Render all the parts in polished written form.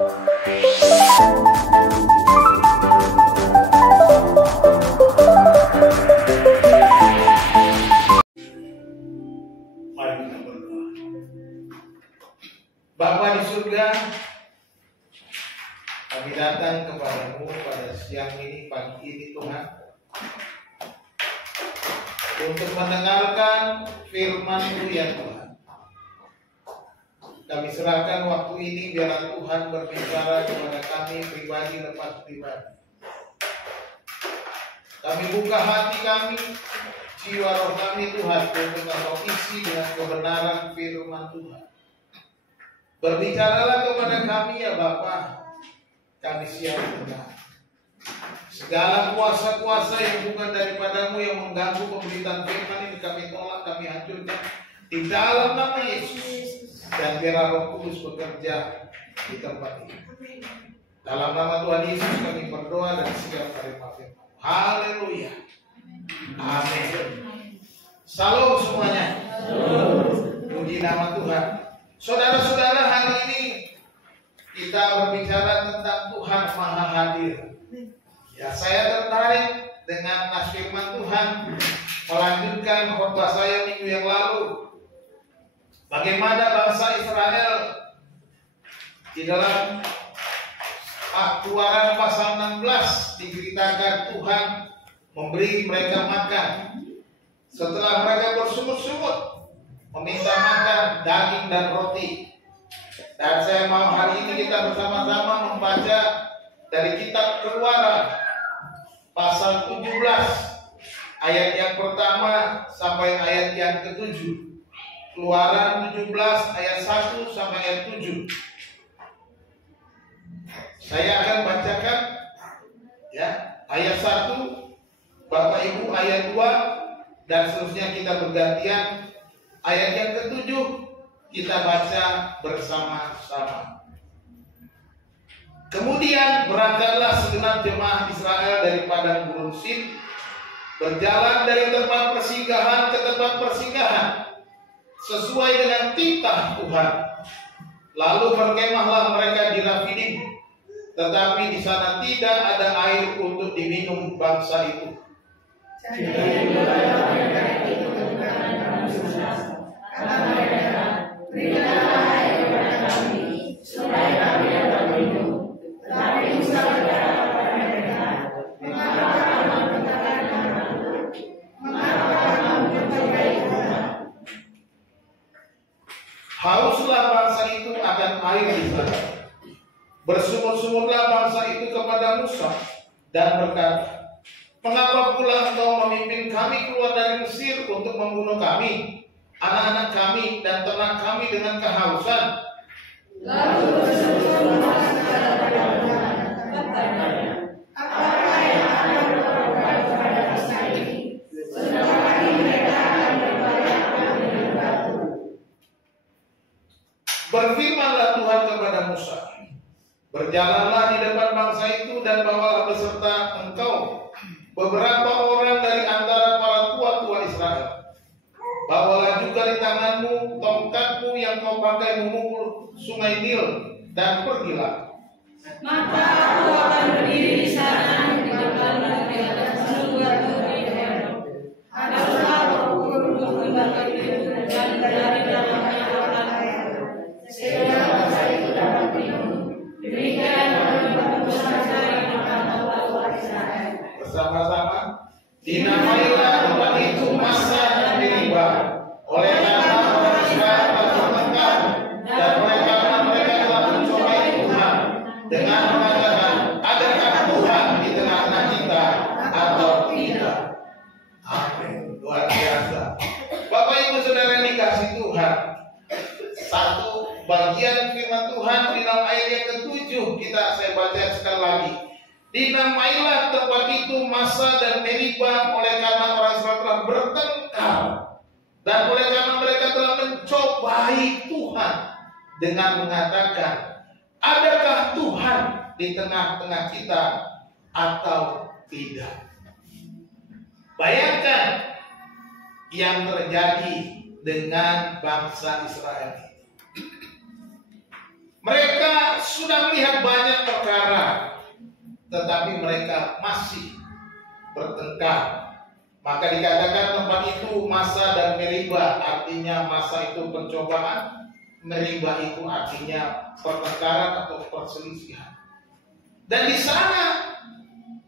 Mari kita berdoa. Bapa di surga, kami datang kepadamu pada siang ini, pagi ini Tuhan, untuk mendengarkan firman-Mu ya Tuhan. Kami serahkan waktu ini biarlah Tuhan berbicara kepada kami pribadi lepas pribadi. Kami buka hati kami, jiwa roh kami Tuhan, untuk Engkau isi dengan kebenaran firman Tuhan. Berbicaralah kepada kami ya Bapa, kami siap mendengar. Segala kuasa-kuasa yang bukan daripadamu yang mengganggu pemberitaan firman ini kami tolak, kami hancurkan di dalam nama Yesus. Dan biarlah Roh Kudus bekerja di tempat ini. Dalam nama Tuhan Yesus kami berdoa dan siap menerima firman. Haleluya. Amin. Salam semuanya. Puji nama Tuhan. Saudara-saudara, hari ini kita berbicara tentang Tuhan Maha Hadir. Ya, saya tertarik dengan nas firman Tuhan melanjutkan khotbah saya minggu yang lalu. Bagaimana bangsa Israel di dalam Keluaran pasal 16 diceritakan Tuhan memberi mereka makan. Setelah mereka bersungut-sungut meminta makan daging dan roti. Dan saya mau hari ini kita bersama-sama membaca dari kitab Keluaran pasal 17 ayat yang pertama sampai ayat yang ke-7. Keluaran 17 ayat 1 sampai ayat 7. Saya akan bacakan ya, ayat 1, Bapak Ibu ayat 2, dan seterusnya kita bergantian. Ayat yang ke-7 kita baca bersama-sama. Kemudian berangkatlah segenap jemaah Israel dari padang gurun Sin, berjalan dari tempat persinggahan ke tempat persinggahan sesuai dengan titah Tuhan. Lalu berkemahlah mereka di Rafidim, tetapi di sana tidak ada air untuk diminum bangsa itu. Hauslah bangsa itu akan air di sana. Bersungut-sungutlah bangsa itu kepada Musa dan berkata, mengapa pula engkau memimpin kami keluar dari Mesir untuk membunuh kami, anak-anak kami dan ternak kami dengan kehausan? Lalu berseru-serulah kepada Tuhan, katanya, apakah yang akan berbuat kepada bangsa ini? Sebentar lagi mereka akan berbayar dengan batu. Berfirmanlah Tuhan kepada Musa, berjalanlah di depan bangsa itu dan bawalah beserta engkau beberapa orang dari antara para tua-tua Israel. Bawalah juga di tanganmu tongkatmu yang kau pakai memukul sungai Nil, dan pergilah. Maka aku akan berdiri di sana di depan negeri atas batu di Herod. Haruslah aku untuk membakar itu dan berlari dalamnya akan Herod, sehingga bangsa itu dapat minum. Demikian akan Musa cari makan tua-tua Israel. Bersama-sama, dinamailah tempat itu Massa dan Meribah, oleh karena orang Israel telah bertengkar dan mereka telah mencobai Tuhan dengan mengatakan, adakah Tuhan di tengah-tengah kita atau tidak? Amin. Luar biasa. Bapak Ibu Saudara yang dikasih Tuhan, satu bagian firman Tuhan di dalam ayat yang ke-7 saya baca sekali lagi. Dinamailah tempat itu Massa dan Meribah, oleh karena orang Israel telah bertengkar dan oleh karena mereka telah mencobai Tuhan dengan mengatakan, adakah Tuhan di tengah-tengah kita atau tidak? Bayangkan yang terjadi dengan bangsa Israel. Mereka sudah melihat banyak perkara, tetapi mereka masih bertengkar. Maka dikatakan tempat itu masa dan meriba, artinya masa itu pencobaan, meriba itu artinya pertengkaran atau perselisihan. Dan di sana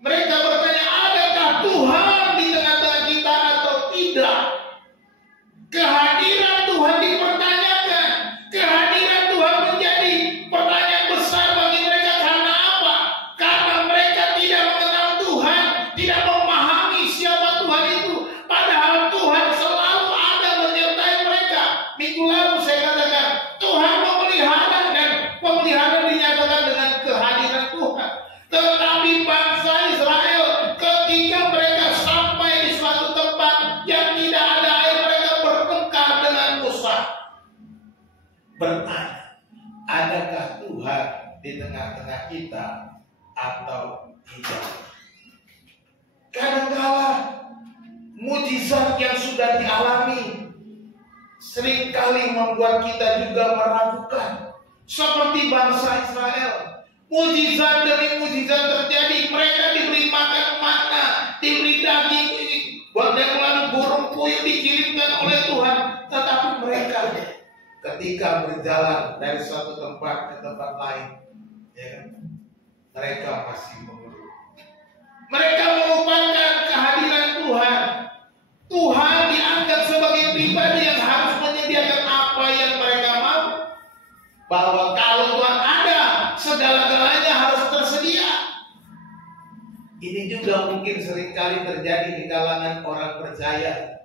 mereka bertanya, adakah Tuhan di tengah-tengah kita atau tidak? Kehadiran Tuhan dipertanyakan. Kehadiran Tuhan menjadi pertanyaan besar bagi mereka. Karena apa? Karena mereka tidak mengenal Tuhan, tidak memahami siapa Tuhan itu. Padahal Tuhan selalu ada menyertai mereka. Minggu lalu saya katakan, Tuhan memelihara, dan pemeliharaan dinyatakan dengan kehadiran Tuhan. Tetapi bangsa Israel ketika mereka sampai di suatu tempat yang tidak ada air, mereka bertengkar dengan Musa. Bertanya, adakah Tuhan di tengah-tengah kita atau tidak? Kadang-kala mujizat yang sudah dialami seringkali membuat kita juga meragukan. Seperti bangsa Israel, mujizat demi mujizat terjadi. Mereka diberi makan manna, diberi daging, dan burung puyuh dikirimkan oleh Tuhan. Tetapi mereka ketika berjalan dari satu tempat ke tempat lain, ya kan, mereka masih mengeluh. Mereka melupakan kehadiran Tuhan. Tuhan dianggap sebagai pribadi yang harus menyediakan apa yang mereka mau. Bahwa kalau Tuhan ada, segala-galanya harus tersedia. Ini juga mungkin seringkali terjadi di kalangan orang percaya.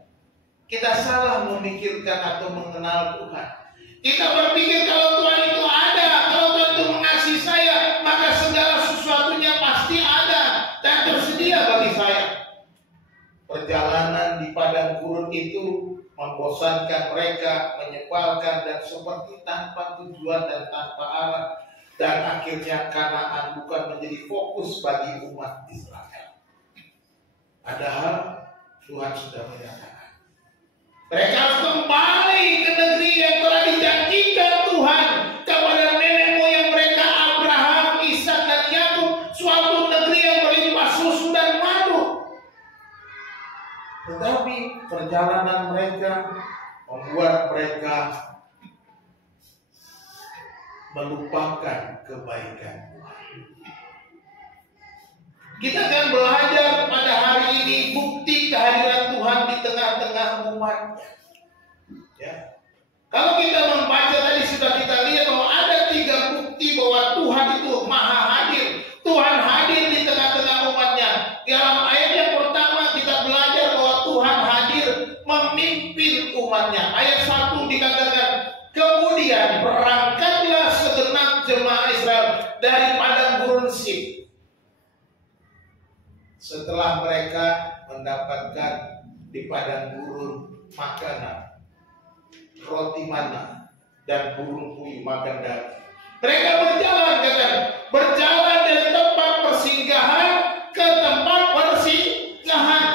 Kita salah memikirkan atau mengenal Tuhan. Kita berpikir kalau Tuhan itu ada, kalau Tuhan itu mengasihi saya, maka segala sesuatunya pasti ada dan tersedia bagi saya. Perjalanan di padang gurun itu membosankan mereka, menyebalkan, dan seperti tanpa tujuan dan tanpa arah. Dan akhirnya Kanaan bukan menjadi fokus bagi umat Israel. Padahal Tuhan sudah menyatakan, mereka harus kembali ke negeri yang telah dijanjikan Tuhan kepada nenek moyang mereka, Abraham, Ishak, dan Yakub, suatu negeri yang berlimpah susu dan madu. Tetapi perjalanan mereka membuat mereka melupakan kebaikan Tuhan. Kita akan belajar pada hari ini bukti kehadiran Tuhan di tengah-tengah umatnya. Ya. Kalau kita membaca tadi sudah kita lihat bahwa ada 3 bukti bahwa Tuhan itu maha hadir. Tuhan hadir di tengah-tengah umatnya. Dalam ayat yang pertama kita belajar bahwa Tuhan hadir memimpin umatnya. Ayat 1 dikatakan, kemudian berangkatlah segenap jemaah Israel dari padang gurun Sif. Setelah mereka mendapatkan di padang gurun makanan, roti mana, dan burung puyuh makan daging, mereka berjalan dari tempat persinggahan ke tempat persinggahan.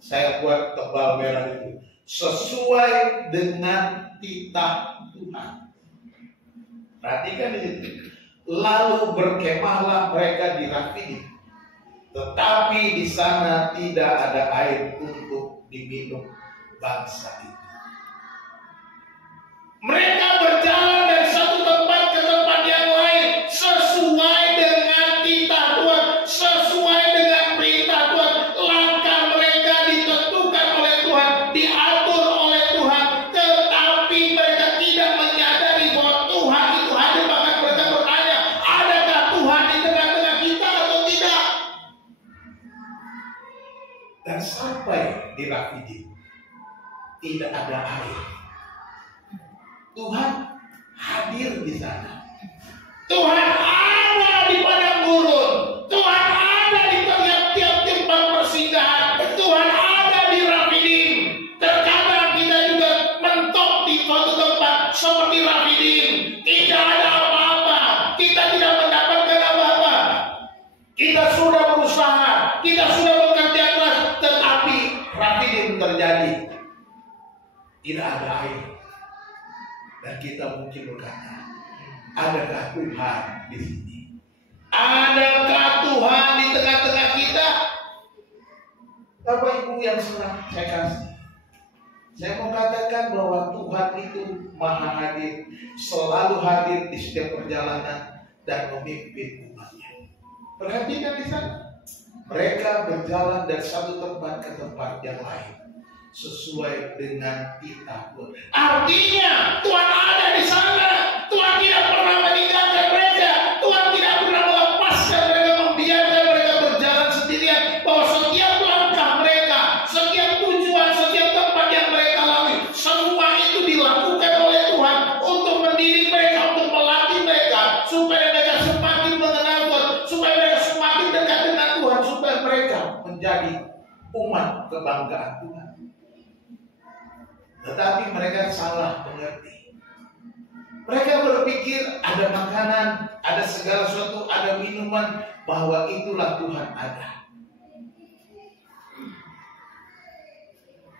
Saya buat tebal merah itu sesuai dengan titah Tuhan. Perhatikan itu. Lalu berkemahlah mereka di Rafidim, tetapi di sana tidak ada air untuk diminum bangsa itu. Mereka berjalan dari satu tempat ke tempat yang lain sesuai dengan titah Tuhan, sesuai dengan perintah Tuhan. Langkah mereka ditentukan oleh Tuhan, diatur oleh Tuhan, tetapi mereka tidak menyadari bahwa Tuhan itu hadir. Bahkan mereka bertanya, adakah Tuhan di tengah-tengah kita atau tidak? Dan sampai di Rafidim tidak ada air. Tuhan hadir di sana. Tuhan ada di padang gurun. Tuhan ada di tiap-tiap tempat persinggahan. Tuhan ada di Rafidim. Terkadang kita juga mentok di suatu tempat seperti Rafidim. Tidak ada apa-apa. Kita tidak mendapatkan apa-apa. Kita sudah berusaha. Kita sudah bekerja keras. Tetapi Rafidim terjadi. Tidak ada air. Dan kita mungkin berkata, Adakah Tuhan di sini? Adakah Tuhan di tengah-tengah kita? Bapak Ibu yang senang saya kasih, saya mau katakan bahwa Tuhan itu maha hadir, selalu hadir di setiap perjalanan dan memimpin umatnya. Perhatikan di sana, mereka berjalan dari satu tempat ke tempat yang lain sesuai dengan titah Tuhan. Artinya Tuhan ada di sana. Tuhan tidak pernah meninggalkan mereka. Tuhan tidak pernah melepaskan mereka, membiarkan mereka berjalan sendirian. Bahwa setiap langkah mereka, setiap tujuan, setiap tempat yang mereka lalui, semua itu dilakukan oleh Tuhan untuk mendidik mereka, untuk melatih mereka, supaya mereka semakin mengenal Tuhan, supaya mereka semakin dekat dengan Tuhan, supaya mereka menjadi umat kebanggaan Tuhan. Tetapi mereka salah mengerti. Mereka berpikir ada makanan, ada segala sesuatu, ada minuman, bahwa itulah Tuhan ada.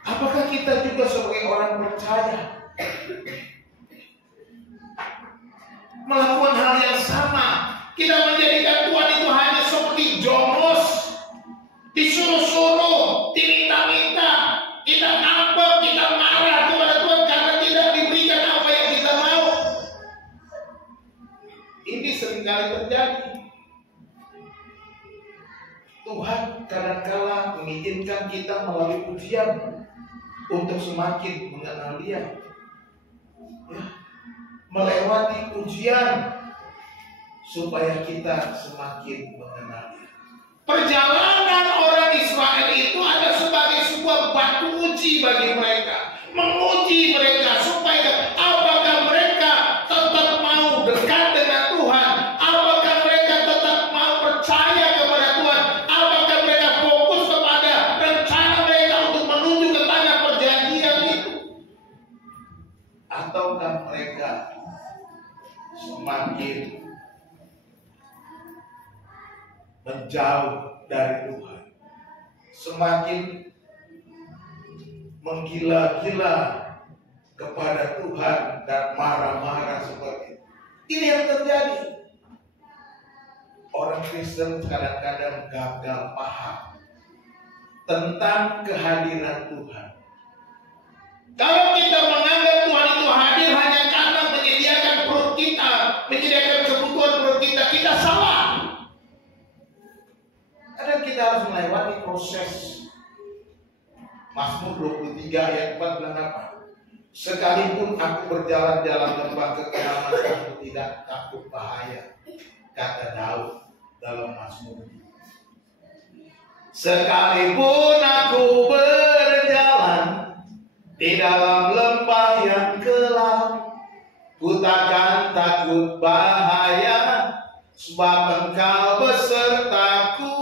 Apakah kita juga sebagai orang percaya melakukan hal yang sama? Kita menjadikan Tuhan itu hanya seperti jongos, disuruh-suruh, diminta-minta, kita ngambek, kita marah kepada Tuhan karena tidak diberikan apa yang kita mau. Ini seringkali terjadi. Tuhan kadang-kala mengizinkan kita melalui ujian untuk semakin mengenal Dia, ya, melewati ujian supaya kita semakin mengenal Dia. Perjalanan orang Israel itu ada sebagai sebuah batu uji bagi mereka, menguji mereka supaya apakah mereka tetap mau dekat dengan Tuhan, apakah mereka tetap mau percaya kepada Tuhan, apakah mereka fokus kepada rencana mereka untuk menuju ke tanah perjanjian itu, ataukah mereka semakin menjauh dari Tuhan, semakin menggila-gila kepada Tuhan dan marah-marah seperti itu. Ini yang terjadi. Orang Kristen kadang-kadang gagal paham tentang kehadiran Tuhan. Kalau kita menganggap Tuhan itu hadir hanya karena menyediakan perut kita, menyediakan kebutuhan perut kita, kita salah. Kadang kita harus melewati proses. Mazmur 23 ayat 4 bilang apa? Sekalipun aku berjalan-jalan lembah kekelaman, aku tidak takut bahaya, kata Daud dalam Mazmur. Sekalipun aku berjalan di dalam lembah yang kelam, ku takkan takut bahaya, sebab Engkau besertaku.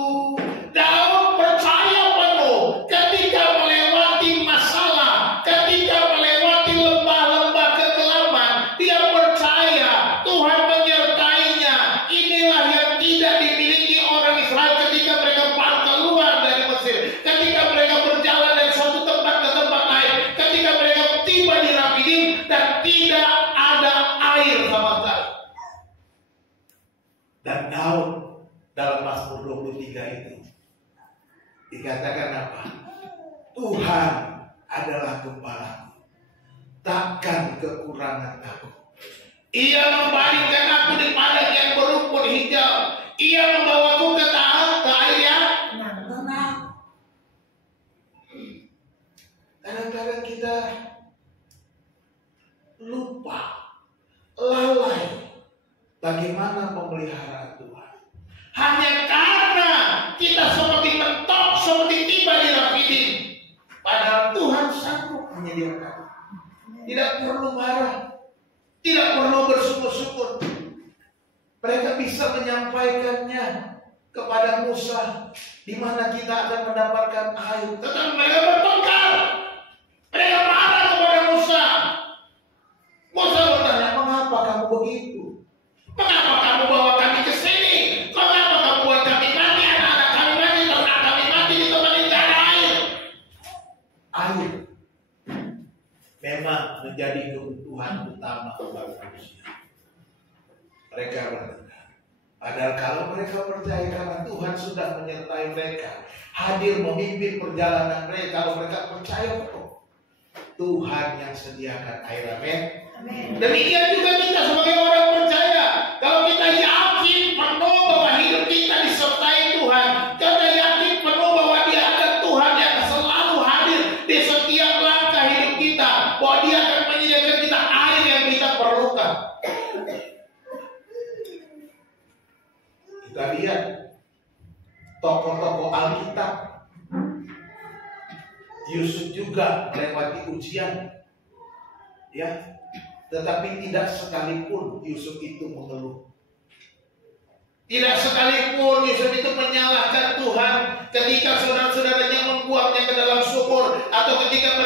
Daud percaya penuh ketika melewati masalah, ketika melewati lembah-lembah kekelaman, dia percaya Tuhan menyertainya. Inilah yang tidak dimiliki orang Israel ketika mereka keluar dari Mesir, ketika mereka berjalan dari satu tempat ke tempat lain, ketika mereka tiba di Rafidim dan tidak ada air sama sekali. Dan Daud dalam Mazmur 23 itu dikatakan apa? Tuhan adalah gembalaku, takkan kekurangan aku. Ia membaringkan aku di padang yang berumput hijau. Ia membawaku ke air yang tenang. Kadang-kadang kita lupa, lalai bagaimana pemeliharaan Tuhan. Hanya karena kita seperti mentok, seperti tiba di Rafidim. Padahal Tuhan sanggup menyediakan. Tidak perlu marah, tidak perlu bersyukur-syukur. Mereka bisa menyampaikannya kepada Musa, di mana kita akan mendapatkan air. Tetapi mereka bertengkar. Mereka marah kepada Musa. Musa bertanya, mengapa kamu begitu? Mengapa kamu bawa kami ke sini? Mengapa kamu buat kami mati, anak-anak kami mati, ternak kami mati di tempat yang tidak ada air? Air memang menjadi kebutuhan utama bagi manusia. mereka berdengar. Padahal kalau mereka percaya karena Tuhan sudah menyertai mereka, hadir memimpin perjalanan mereka, kalau mereka percaya betul, Tuhan yang sediakan air. Amin. Demikian juga kita sebagai orang percaya, kalau kita yakin penuh bahwa hidup kita disertai Tuhan, kita yakin penuh bahwa Dia ada Tuhan yang selalu hadir di setiap langkah hidup kita, bahwa Dia akan menyediakan kita air yang kita perlukan. Kita lihat tokoh-tokoh Alkitab, Yusuf juga melewati ujian, ya, tetapi tidak sekalipun Yusuf itu mengeluh. Tidak sekalipun Yusuf itu menyalahkan Tuhan ketika saudara-saudaranya membuangnya ke dalam sumur, atau ketika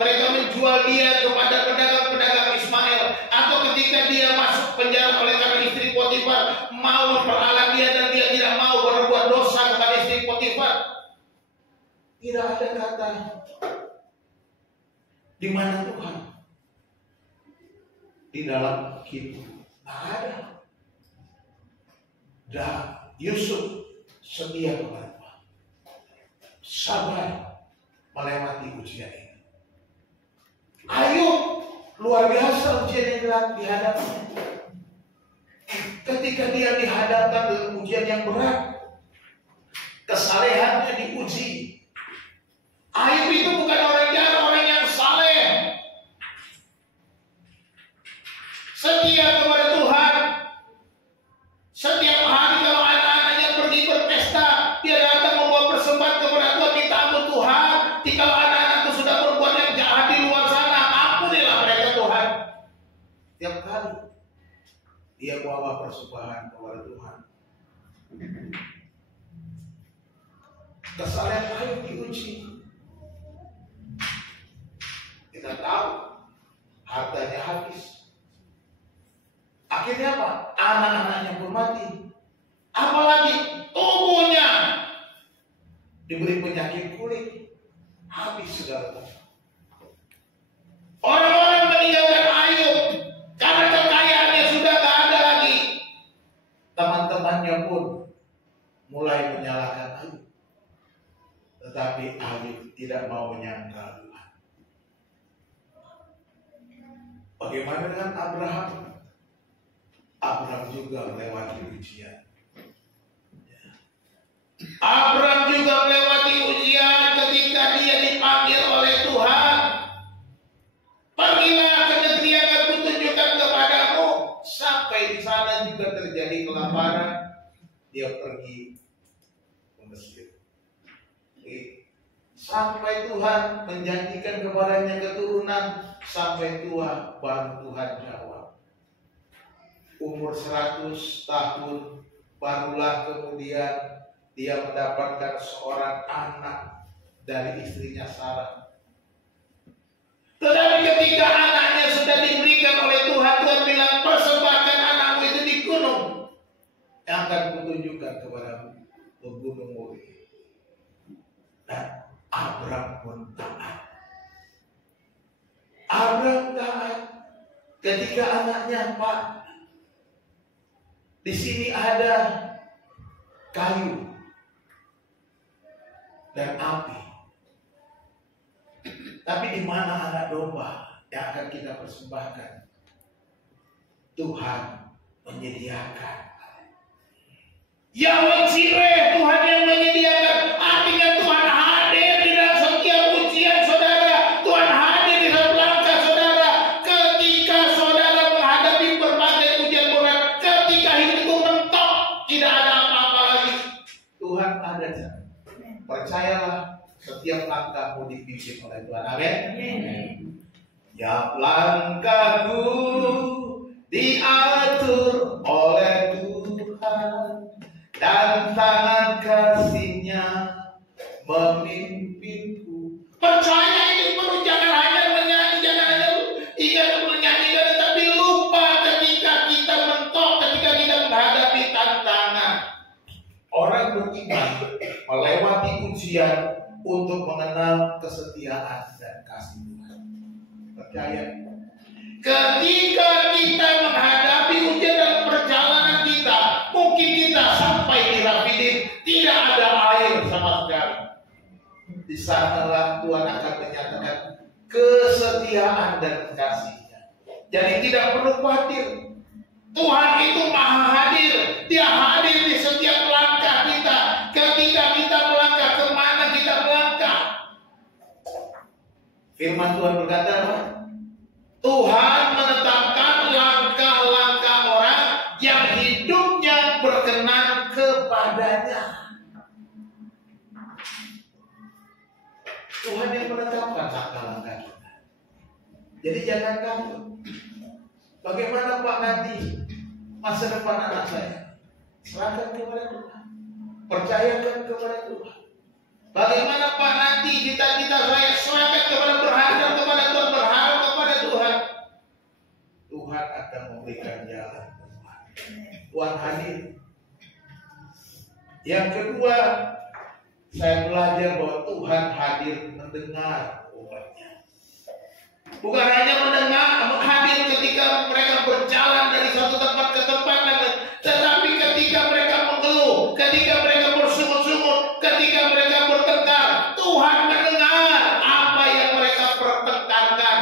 mereka menjual dia kepada pedagang-pedagang Ismail, atau ketika dia masuk penjara oleh karena istri Potifar mau memperalat dia dan dia tidak mau berbuat dosa kepada istri Potifar. Tidak ada kata di mana Tuhan di dalam hidup. Tidak ada. Dan Yusuf setia kepada Tuhan, sabar melewati ujian ini. Ayub luar biasa ujian yang dihadapi. Ketika dia dihadapkan dengan ujian yang berat, kesalehannya diuji. Ayub itu bukan orang jahat, orang yang saleh, setia kepada Tuhan. Setiap hari kalau anak-anaknya pergi berpesta, dia datang membawa persembahan kepada Tuhan, minta ampun Tuhan. Jika anak-anakku sudah berbuat yang jahat di luar sana, ampunilah mereka Tuhan. Tiap kali dia bawa persembahan kepada Tuhan. Kesalehan Ayub diuji. Kita tahu hartanya habis. Akhirnya apa? Anak-anaknya pun mati. Apalagi tubuhnya diberi penyakit kulit, habis segala. Orang-orang meninggalkan Ayub karena kekayaannya sudah tidak ada lagi. Teman-temannya pun mulai menyalahkan Ayub, tetapi Ayub tidak mau menyangkal Tuhan. Bagaimana dengan Abraham? Abraham juga melewati ujian. Abraham juga melewati ujian ketika dia dipanggil oleh Tuhan. Pergilah ke negeri yang aku tunjukkan kepadamu. Sampai di sana juga terjadi kelaparan. Dia pergi ke Mesir. Sampai Tuhan menjanjikan kepadanya keturunan, sampai tua baru Tuhan jawab. Umur 100 tahun barulah kemudian dia mendapatkan seorang anak dari istrinya Sarah. Tetapi ketika anaknya sudah diberikan oleh Tuhan, Tuhan bilang, persembahkan anakmu itu di gunung yang akan kutunjukkan kepadamu, ke gunung Mori. Dan Abraham pun taat. Abraham taat ketika anaknya, Pak, di sini ada kayu dan api. Tapi di mana anak domba yang akan kita persembahkan? Tuhan menyediakan. Yahweh Jireh, Tuhan yang menyediakan. Artinya Tuhan hadir di dalam setiap ujian saudara. Tuhan hadir di dalam langkah saudara. Ketika saudara menghadapi berbagai ujian berat, ketika hidup itu mentok, tidak ada apa-apa lagi, Tuhan ada di sana. Percayalah, setiap langkahmu dipimpin oleh Tuhan. Amin. Tiap langkahku diatur oleh Tuhan, dan tangan kasih-Nya memimpinku. Percaya itu perlu, jangan hanya menyanyi, jangan hanya ingat menyanyi, tetapi lupa ketika kita mentok, ketika kita menghadapi tantangan. Orang beriman melewati ujian untuk mengenal kesetiaan dan kasih Tuhan. Percaya. Ketika kita menghadapi ujian dan percaya sanalah Tuhan akan menyatakan kesetiaan dan kasih-Nya. Jadi tidak perlu khawatir. Tuhan itu maha hadir. Dia hadir di setiap langkah kita. Ketika kita melangkah, kemana kita melangkah? Firman Tuhan berkata, Tuhan menetapkan langkah-langkah orang yang hidupnya berkenan kepadanya. Tuhan yang menetapkan langkah-langkah kita. Jadi jangan takut. Bagaimana Pak nanti masa depan anak saya? Serahkan kepada Tuhan. Percayakan kepada Tuhan. Bagaimana Pak nanti cita-cita saya? Serahkan kepada berharap kepada Tuhan, berharap kepada Tuhan. Tuhan akan memberikan jalan. Tuhan hadir. Yang kedua, saya belajar bahwa Tuhan hadir mendengar umatnya. Bukan hanya mendengar, hadir ketika mereka berjalan dari satu tempat ke tempat lain, tetapi ketika mereka mengeluh, ketika mereka bersungut-sungut, ketika mereka bertengkar, Tuhan mendengar apa yang mereka pertengkarkan.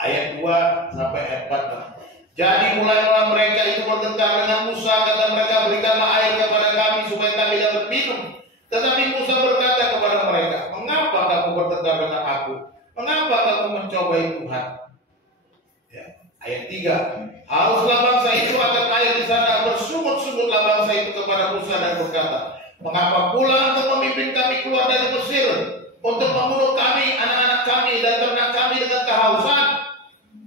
Ayat 2 sampai ayat 4. Jadi mulailah mereka itu bertengkar dengan Musa, kata mereka, berikanlah air kepada kami supaya kami dapat minum. Tetapi Musa berkata kepada mereka, mengapa kamu bertengkar dengan aku? Mengapa kamu mencobai Tuhan? Ya. Ayat 3. Hauslah bangsa itu akan air di sana, bersungut-sungutlah bangsa itu kepada Musa dan berkata, mengapa pula engkau memimpin kami keluar dari Mesir untuk membunuh kami, anak-anak kami dan ternak kami dengan kehausan?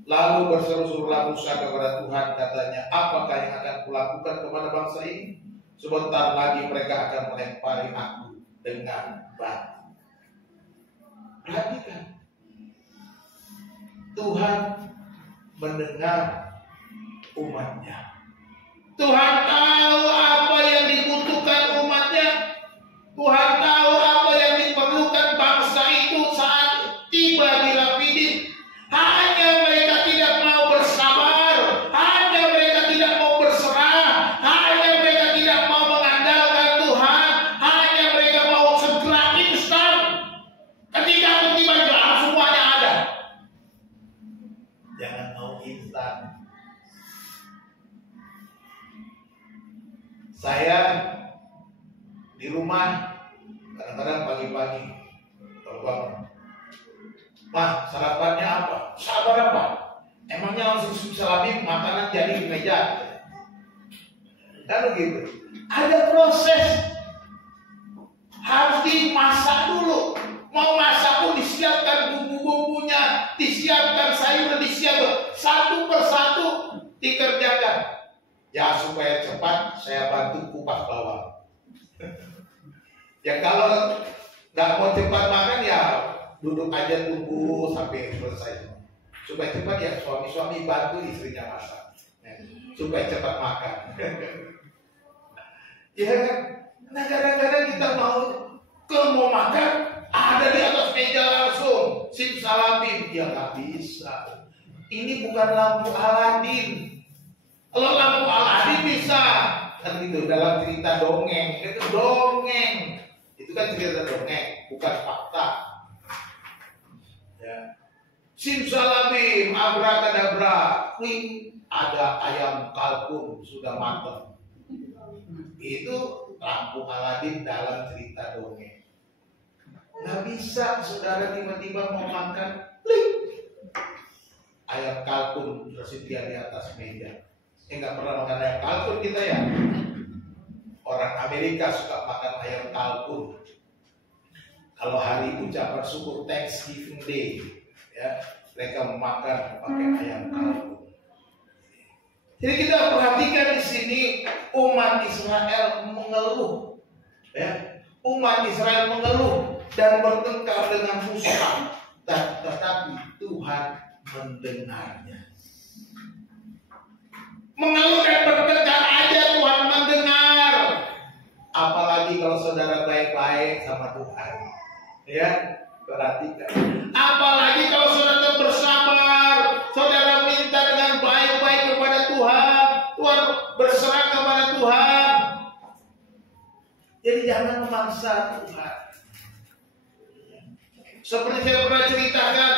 Lalu berseru-serulah Musa kepada Tuhan, katanya, apakah yang akan kulakukan kepada bangsa ini? Sebentar lagi mereka akan melempari aku dengan batu. Perhatikan, Tuhan mendengar umatnya. Tuhan tahu apa yang dibutuhkan umatnya. Tuhan tahu apa yang diperlukan bangsa itu saat tiba di Rafidim. Hanya mereka tidak mau bersabar, hanya mereka tidak mau berserah, hanya mereka tidak mau mengandalkan Tuhan, hanya mereka mau segera instan. Ketika aku tiba semuanya ada. Jangan mau instan. Saya di rumah kadang-kadang pagi-pagi kalau bangun, Mah, sarapannya apa? Sabar apa? Emangnya langsung salami makanan jadi di meja? Kan begitu. Ada proses. Harus dimasak dulu. Mau masak pun disiapkan bumbu-bumbunya, disiapkan sayur, disiapkan satu persatu dikerjakan. Ya supaya cepat saya bantu kupas bawang. Ya kalau nggak mau cepat makan ya duduk aja tunggu sampai selesai. Supaya cepat ya suami-suami bantu istrinya masak. Supaya cepat makan. Ya kan? Nah kadang-kadang kita mau makan ada di atas meja langsung simsalabim. Ya nggak bisa. Ini bukan lampu Aladin. Kalau lampu Aladin bisa. Kan gitu dalam cerita dongeng. Itu dongeng. Itu kan cerita dongeng, bukan fakta. Ya. Simsalabim, abrakadabra, ada ayam kalkun sudah matang. Itu lampu Aladin dalam cerita dongeng. Nggak bisa saudara tiba-tiba mau makan, ayam kalkun tersedia di atas meja. Nggak pernah makan ayam kalkun kita ya. Orang Amerika suka makan ayam kalkun. Kalau hari ucapan syukur Thanksgiving Day, ya, mereka memakan pakai ayam kalkun. Jadi kita perhatikan di sini umat Israel mengeluh, ya, umat Israel mengeluh dan bertengkar dengan Musa, tetapi Tuhan mendengarnya. Mengeluh dan bertengkar aja Tuhan mendengar. Apalagi kalau saudara baik-baik sama Tuhan, ya, perhatikan. Apalagi kalau saudara bersabar, saudara minta dengan baik-baik kepada Tuhan, Tuhan berserah kepada Tuhan. Jadi jangan memaksa Tuhan. Seperti saya pernah ceritakan,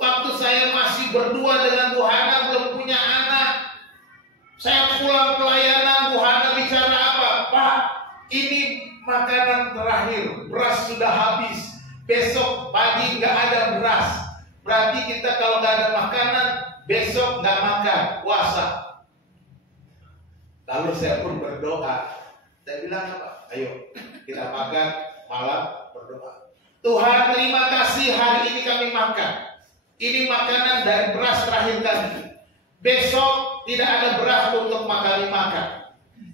waktu saya masih berdua dengan Bu Hana, belum punya anak, saya pulang pelayanan, Bu Hana bicara apa? Pak, ini makanan terakhir, beras sudah habis, besok pagi nggak ada beras. Berarti kita kalau nggak ada makanan, besok nggak makan, puasa. Lalu saya pun berdoa. Saya bilang apa? Ayo kita makan malam, berdoa. Tuhan, terima kasih hari ini kami makan. Ini makanan dari beras terakhir kami. Besok tidak ada beras untuk kami makan.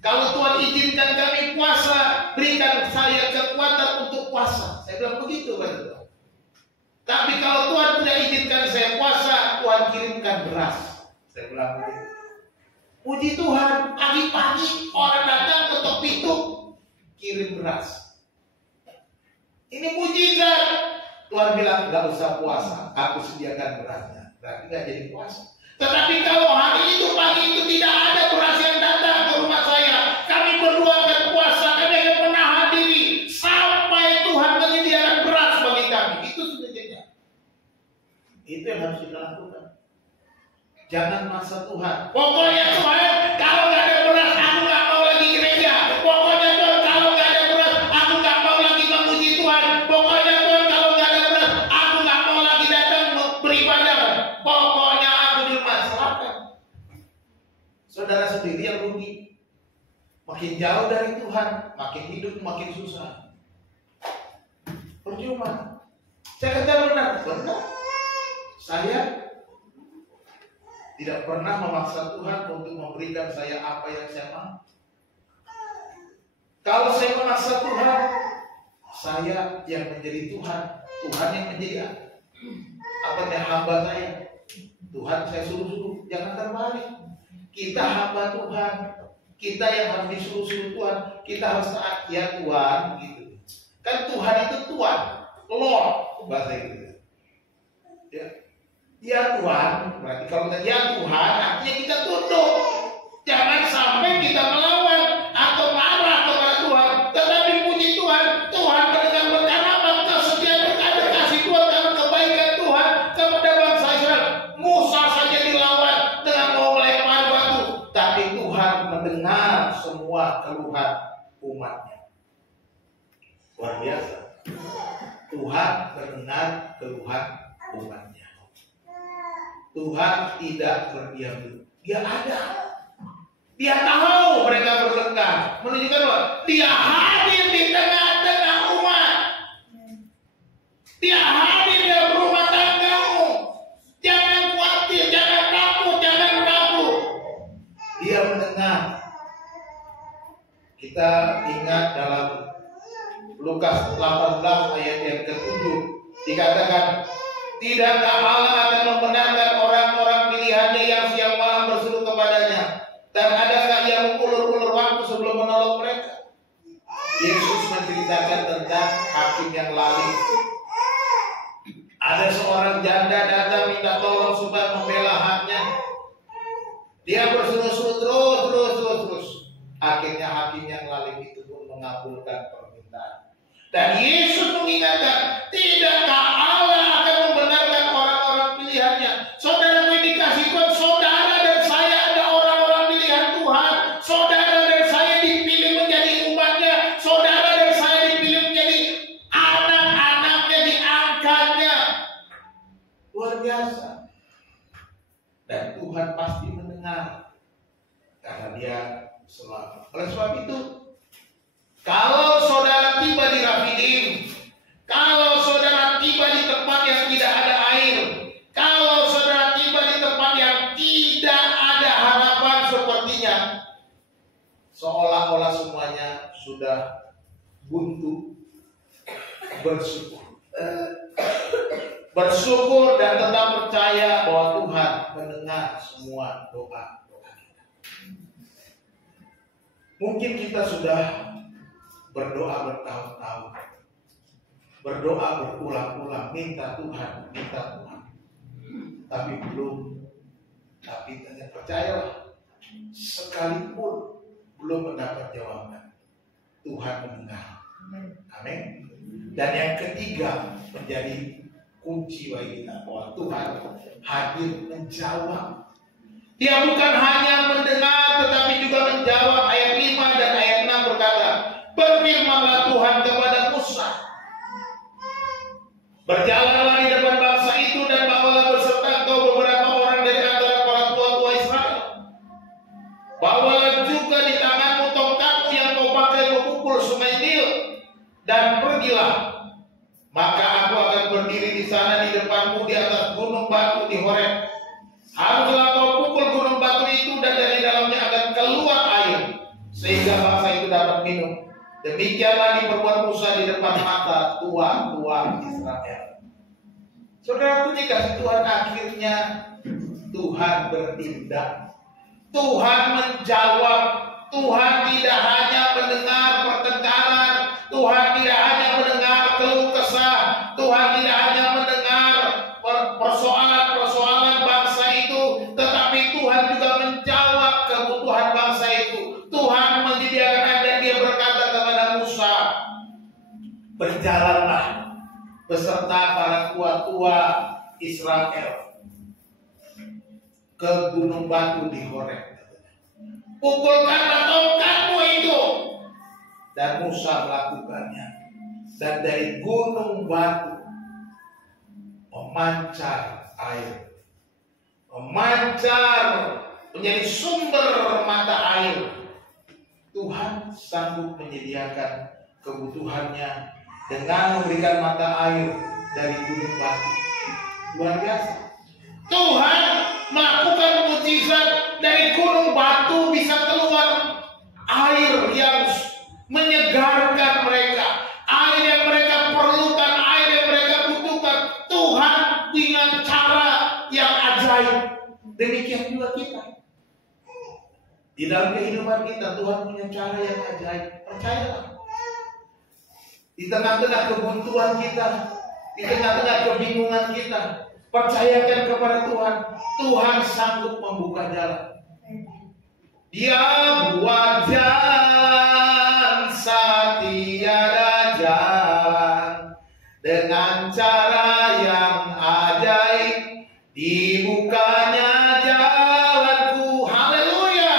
Kalau Tuhan izinkan kami puasa, berikan saya kekuatan untuk puasa. Saya bilang begitu pada Tuhan. Tapi kalau Tuhan tidak izinkan saya puasa, Tuhan kirimkan beras. Saya bilang begitu. Puji Tuhan, pagi-pagi orang datang ketok pintu, kirim beras. Ini mujizat. Tuhan bilang nggak usah puasa, aku sediakan berasnya. Berarti nggak jadi puasa. Tetapi kalau hari itu pagi itu tidak ada beras yang datang ke rumah saya, kami berdua akan puasa, kami akan menahan diri sampai Tuhan menyediakan beras bagi kami. Itu sudah jadi. Itu yang harus kita lakukan. Jangan maksa Tuhan. Pokoknya Tuhan, kalau nggak ada beras, aku nggak mau lagi gereja. Pokoknya Tuhan, kalau nggak ada beras, aku nggak mau lagi memuji Tuhan. Pokoknya Tuhan, kalau nggak ada beras, aku nggak mau lagi datang beribadah. Pokoknya aku di rumah. Silakan. Saudara sendiri yang rugi. Makin jauh dari Tuhan, makin hidup makin susah. Percuma. Saya kata benar. Saya tidak pernah memaksa Tuhan untuk memberikan saya apa yang saya mau. Kalau saya memaksa Tuhan, saya yang menjadi Tuhan, Tuhan yang menjadi apa yang hamba saya. Tuhan saya suruh-suruh, jangan terbalik. Kita hamba Tuhan, kita yang harus disuruh-suruh Tuhan, kita harus taat ya Tuhan, gitu. Kan Tuhan itu Tuhan, Lord bahasa Inggris. Ya. Ya Tuhan, berarti kalau kita ya Tuhan, artinya kita tunduk. Jangan sampai kita melawan atau marah kepada Tuhan. Tetapi puji Tuhan, Tuhan mendengar berkat kesetiaan berkat kasih Tuhan karena kebaikan Tuhan kepada bangsa Israel. Musa saja dilawan dengan mau melempar batu, tapi Tuhan mendengar semua keluhan umatnya. Luar biasa. Tuhan mendengar keluhan umatnya. Tuhan tidak berdiam diri. Dia ada. Dia tahu mereka berlengkar. Menunjukkan bahwa Dia hadir di tengah-tengah umat. Dia hadir dalam rumah tanggamu. Jangan khawatir, jangan takut, jangan ragu. Dia mendengar. Kita ingat dalam Lukas 18 ayat yang ke-7 dikatakan, tidakkah Allah akan membenarkan orang-orang pilihannya yang siang malam berseru kepadanya? Dan adakah Ia mengulur-ulur waktu sebelum menolong mereka? Yesus menceritakan tentang hakim yang lalim. Ada seorang janda datang minta tolong supaya membela haknya. Dia berseru-seru terus. Akhirnya hakim yang lalim itu pun mengabulkan permintaan. Dan Yesus mengingatkan, tidakkah Allah akan membenarkan orang-orang pilihannya? Saudara dikasih Tuhan, saudara dan saya ada orang-orang pilihan Tuhan. Saudara dan saya dipilih menjadi umatnya. Saudara dan saya dipilih menjadi anak-anaknya, diangkatnya. Luar biasa. Dan Tuhan pasti mendengar. Karena Dia selalu. Oleh sebab itu, kalau saudara tiba di Rafidim, kalau saudara tiba di tempat yang tidak ada air, kalau saudara tiba di tempat yang tidak ada harapan sepertinya, seolah-olah semuanya sudah buntu, bersyukur. Bersyukur dan tetap percaya bahwa Tuhan mendengar semua doa kita. Mungkin kita sudah berdoa bertahun-tahun, berdoa berulang-ulang, minta Tuhan, tapi belum. Tapi percayalah, sekalipun belum mendapat jawaban, Tuhan mendengar. Amin. Dan yang ketiga menjadi kunci bagi kita, bahwa Tuhan hadir menjawab. Dia bukan hanya mendengar tetapi juga menjawab. Ayat 5 dan ayat 6 berkata, berfirmanlah Tuhan kepada Musa, berjalanlah di depan bangsa itu dan bawalah beserta engkau beberapa orang dari antara para tua-tua Israel. Bawalah juga di tanganmu tongkatmu yang kau pakai memukul sungai Nil, dan pergilah. Maka aku akan berdiri di sana di depanmu di atas gunung batu di Horeb. Haruslah kau pukul gunung batu itu dan dari dalamnya akan keluar air sehingga bangsa itu dapat minum. Demikianlah diperbuat Musa di depan mata tua-tua Israel. Saudara, dikasih Tuhan, akhirnya Tuhan bertindak. Tuhan menjawab. Tuhan tidak hanya mendengar pertengkaran. Tuhan tidak hanya mendengar keluh kesah. Tuhan tidak hanya mendengar persoalan-persoalan bangsa itu, tetapi Tuhan juga menjawab kebutuhan bangsa itu. Tuhan menyediakan, dan dia berkata kepada Musa, berjalanlah beserta para tua-tua Israel ke gunung batu di Horeb. Pukulkanlah tongkatmu itu. Dan Musa melakukannya. Dan dari gunung batu memancar air. Memancar menjadi sumber mata air. Tuhan sanggup menyediakan kebutuhannya dengan memberikan mata air dari gunung batu. Luar biasa. Tuhan melakukan mukjizat, dari gunung batu bisa keluar air yang menyegarkan mereka, air yang mereka perlukan, air yang mereka butuhkan. Tuhan dengan cara yang ajaib. Demikian juga kita. Di dalam kehidupan kita, Tuhan punya cara yang ajaib. Percayalah. Di tengah-tengah kebuntuan kita, di tengah-tengah kebingungan kita, percayakan kepada Tuhan. Tuhan sanggup membuka jalan. Dia buat jalan saat tiada jalan, dengan cara yang ajaib dibukanya jalanku. Haleluya.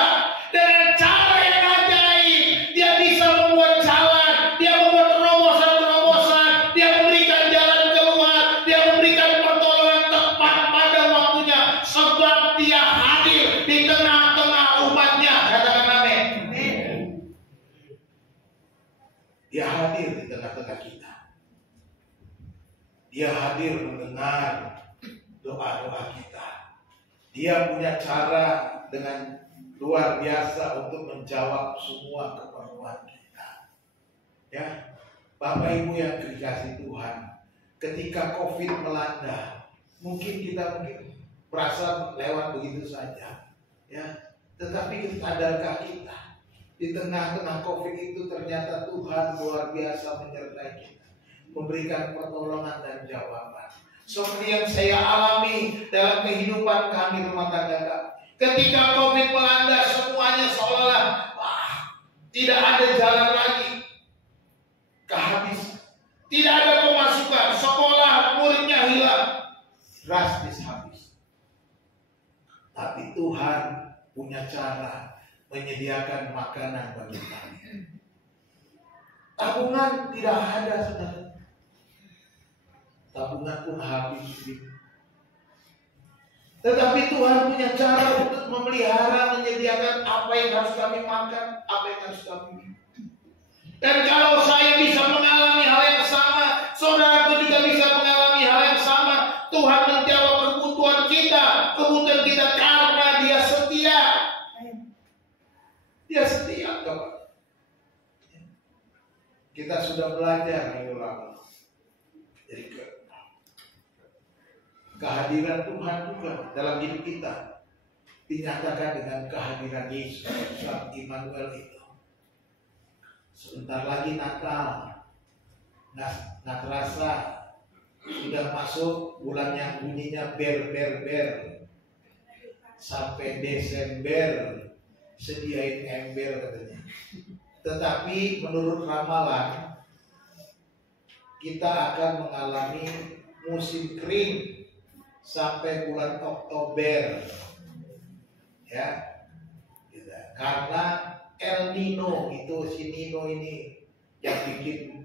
Dengan cara yang ajaib dia bisa membuat jalan. Dia membuat terobosan-terobosan. Dia memberikan jalan keluar. Dia memberikan pertolongan tepat pada waktunya, sebab dia hadir di tengah-tengah umatnya. Katakan amin. Dia hadir di tengah-tengah kita. Dia hadir mendengar doa-doa kita. Dia punya cara dengan luar biasa untuk menjawab semua keperluan kita. Ya, Bapak Ibu yang dikasihi Tuhan, ketika COVID melanda, mungkin kita merasa lewat begitu saja. Ya, tetapi sadarkah kita, di tengah-tengah COVID itu ternyata Tuhan luar biasa menyertai kita, memberikan pertolongan dan jawaban. Seperti yang saya alami dalam kehidupan kami rumah tangga kami. Ketika COVID melanda, semuanya seolah-olah tidak ada jalan lagi, kehabisan, tidak ada pemasukan, sekolah muridnya hilang, drastis habis. Tapi Tuhan punya cara menyediakan makanan bagi kami. Tabungan tidak ada, saudara. Tabungan pun habis. Tetapi Tuhan punya cara untuk memelihara, menyediakan apa yang harus kami makan, apa yang harus kami minum. Dan kalau saya bisa mengalami hal yang sama, saudaraku juga bisa mengalami hal yang sama. Tuhan menjawab kebutuhan kita karena Dia setia. Dia setia, Bapak. Kita sudah belajar minggu lalu. Jadi kehadiran Tuhan juga dalam hidup kita dinyatakan dengan kehadiran Yesus, Sang Immanuel itu. Sebentar lagi Natal, nggak terasa sudah masuk bulan yang bunyinya ber. Sampai Desember sediain ember katanya. Tetapi menurut ramalan kita akan mengalami musim kering sampai bulan Oktober, ya, karena El Nino itu, si Nino ini yang bikin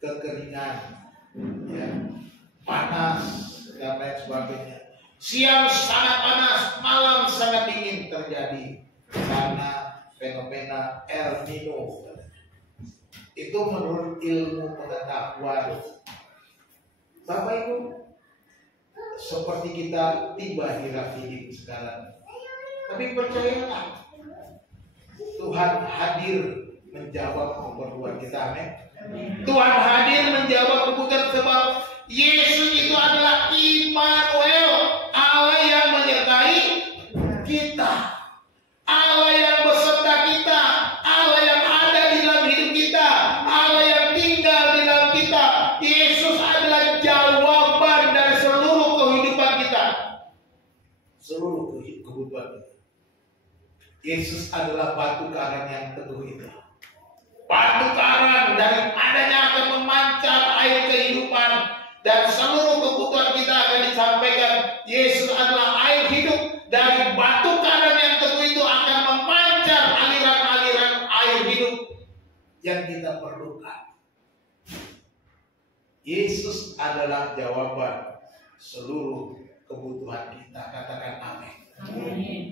kekeringan, ya, panas dan lain sebagainya. Siang sangat panas, malam sangat dingin terjadi karena fenomena El Nino. Itu menurut ilmu pengetahuan. Bapak Ibu, seperti kita tiba di Rafidim sekarang. Tapi percayalah, Tuhan hadir menjawab keperluan kita. Amin. Tuhan hadir menjawab kebutuhan, sebab Yesus itu adalah Immanuel, Allah yang menyertai kita, Allah yang beserta kita, Allah yang ada di dalam hidup kita, Allah yang tinggal di dalam kita. Yesus adalah jawaban dari seluruh kehidupan kita, seluruh kebutuhan kita. Yesus adalah batu karang yang teguh itu. Batu karang, dari padanya akan memancar air kehidupan, dan seluruh kebutuhan kita akan disampaikan. Yesus adalah air hidup. Dari batu karang yang teguh itu akan memancar aliran-aliran air hidup yang kita perlukan. Yesus adalah jawaban seluruh kebutuhan kita. Katakan amin. Amin.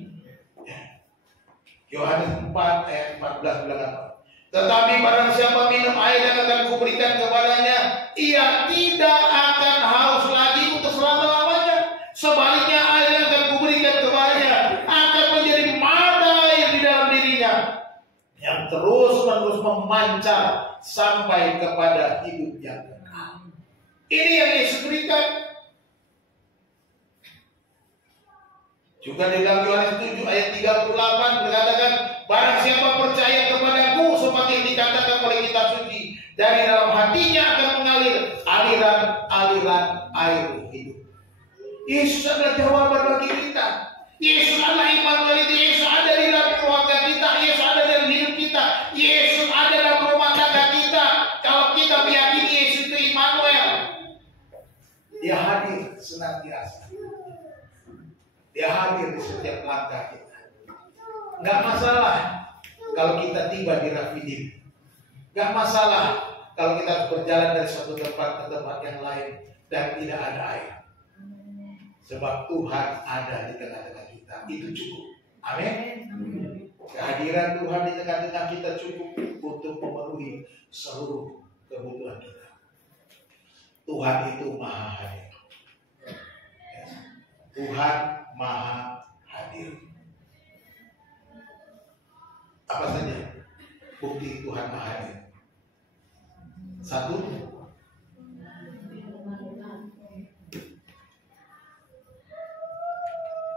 Yohanes 4 ayat 14 bilang apa? Tetapi barang siapa minum air yang akan kuberikan kepadanya, ia tidak akan haus lagi untuk selama-lamanya. Sebaliknya air yang akan kuberikan kepadanya akan menjadi mata air di dalam dirinya, yang terus-menerus memancar sampai kepada hidup yang kekal. Ini yang Yesus berikan. Juga di dalam Yohanes 7 ayat 38 berkatakan, barang siapa percaya kepadaku, seperti yang dikatakan oleh kitab suci, dari dalam hatinya akan mengalir aliran-aliran air hidup. Yesus adalah jawaban bagi kita. Yesus adalah Immanuel itu. Yesus ada di dalam keluarga kita, Yesus ada dalam hidup kita, Yesus ada dalam rumah tangga kita. Kalau kita meyakini Yesus itu Immanuel, Dia hadir senantiasa. Dia hadir di setiap langkah kita. Gak masalah kalau kita tiba di Rafidim. Gak masalah kalau kita berjalan dari suatu tempat ke tempat yang lain dan tidak ada air. Sebab Tuhan ada di tengah-tengah kita. Itu cukup. Amin. Kehadiran Tuhan di tengah-tengah kita cukup untuk memenuhi seluruh kebutuhan kita. Tuhan itu maha hadir. Tuhan maha hadir. Apa saja bukti Tuhan maha hadir? Satu,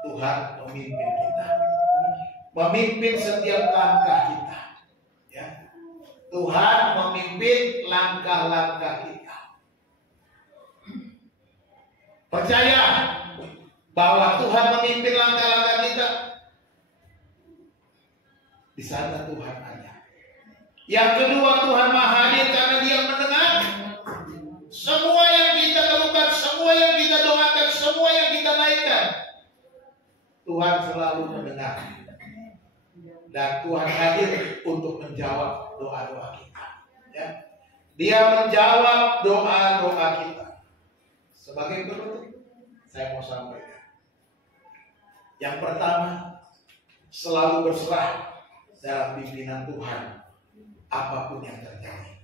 Tuhan memimpin kita, memimpin setiap langkah kita. Ya, Tuhan memimpin langkah-langkah kita. Percaya bahwa Tuhan memimpin langkah-langkah kita. Di sana Tuhan ada. Yang kedua, Tuhan maha hadir karena Dia mendengar semua yang kita lakukan, semua yang kita doakan, semua yang kita naikkan. Tuhan selalu mendengar. Dan Tuhan hadir untuk menjawab doa-doa kita. Ya. Dia menjawab doa-doa kita. Sebagai penutup, saya mau sampaikan. Yang pertama, selalu berserah dalam pimpinan Tuhan, apapun yang terjadi.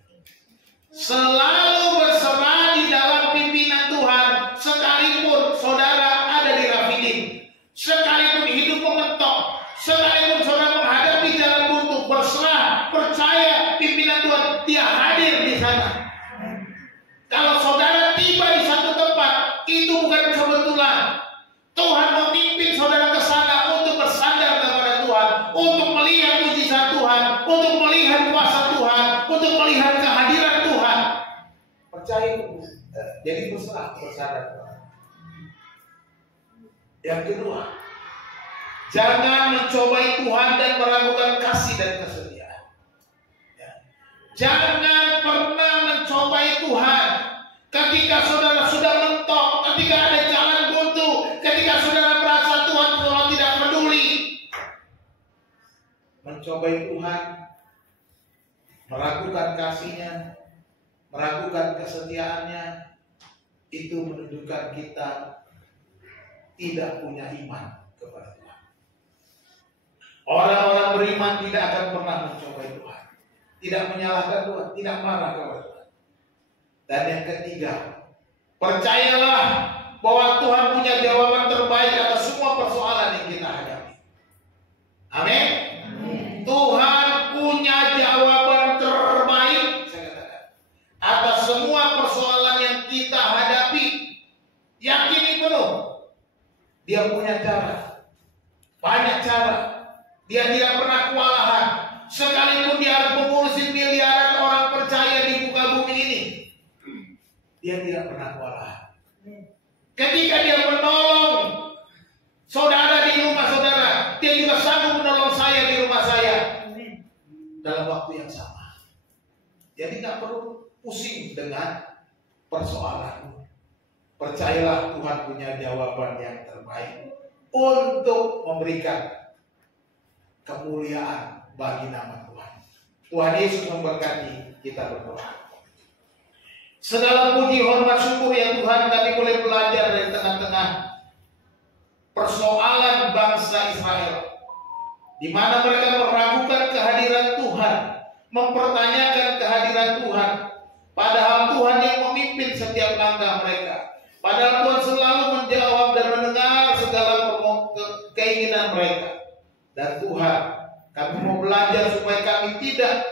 Selalu berserah di dalam pimpinan Tuhan, sekalipun saudara ada di Rafidim, sekalipun hidup mengetok, sekalipun saudara menghadapi jalan buntu, berserah, percaya pimpinan Tuhan, Dia hadir di sana. Kalau saudara tiba di satu tempat, itu bukan kebetulan. Tuhan memimpin saudara ke sana untuk bersandar kepada Tuhan, untuk melihat mujizat Tuhan, untuk melihat kuasa Tuhan, untuk melihat kehadiran Tuhan. Percaya, jadi berserah, bersandar. Yang kedua, jangan mencobai Tuhan dan meragukan kasih dan kesetiaan. Ya. Jangan pernah mencobai Tuhan ketika saudara sudah mentok, ketika ada jalan buntu, ketika saudara merasa Tuhan tidak peduli, mencobai Tuhan, meragukan kasih-Nya, meragukan kesetiaannya, itu menunjukkan kita tidak punya iman kepada Tuhan. Orang-orang beriman tidak akan pernah mencobai Tuhan, tidak menyalahkan Tuhan, tidak marah kepada Tuhan. Dan yang ketiga, percayalah bahwa Tuhan punya jawaban terbaik atas semua persoalan yang kita hadapi. Amin. Tuhan punya jawaban terbaik, saya katakan, atas semua persoalan yang kita hadapi. Yakini penuh, Dia punya cara, banyak cara. Dia tidak pernah kewalahan. Sekalipun Dia harus mengurusin miliaran orang percaya di muka bumi ini, Dia tidak pernah kewalahan. Ketika Dia menolong saudara di rumah saudara, Dia juga sanggup menolong saya di rumah saya dalam waktu yang sama. Jadi tidak perlu pusing dengan persoalan. Percayalah Tuhan punya jawaban yang terbaik untuk memberikan kemuliaan bagi nama Tuhan. Tuhan Yesus memberkati kita berdoa. Segala puji, hormat, syukur ya Tuhan, kami boleh belajar dari tengah-tengah persoalan bangsa Israel, di mana mereka meragukan kehadiran Tuhan, mempertanyakan kehadiran Tuhan, padahal Tuhan yang memimpin setiap langkah mereka, padahal Tuhan selalu menjawab dan mendengar segala keinginan mereka. Dan Tuhan, kami mau belajar supaya kami tidak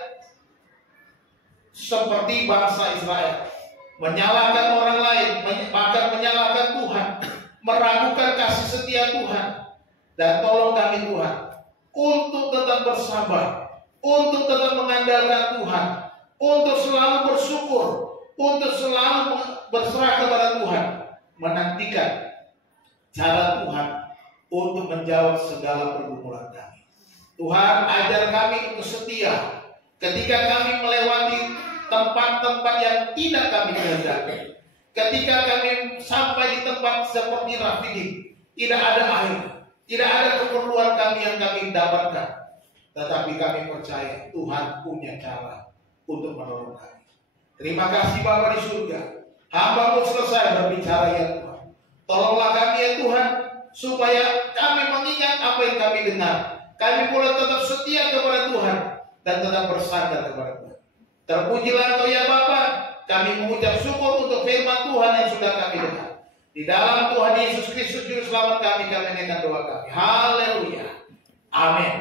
seperti bangsa Israel, menyalahkan orang lain, bahkan menyalahkan Tuhan, meragukan kasih setia Tuhan. Dan tolong kami Tuhan untuk tetap bersabar, untuk tetap mengandalkan Tuhan, untuk selalu bersyukur, untuk selalu berserah kepada Tuhan, menantikan cara Tuhan untuk menjawab segala pergumulan kami. Tuhan, ajar kami untuk setia ketika kami melewati tempat-tempat yang tidak kami kehendaki. Ketika kami sampai di tempat seperti Rafidim, tidak ada air, tidak ada keperluan kami yang kami dapatkan, tetapi kami percaya Tuhan punya cara untuk menolong kami. Terima kasih Bapa di surga, hamba-Mu selesai berbicara ya Tuhan. Tolonglah kami ya Tuhan, supaya kami mengingat apa yang kami dengar. Kami boleh tetap setia kepada Tuhan dan tetap bersandar kepada Tuhan. Terpujilah Engkau ya Bapa. Kami mengucap syukur untuk firman Tuhan yang sudah kami dengar. Di dalam Tuhan Yesus Kristus Juru Selamat kami naikkan doa kami. Haleluya. Amin.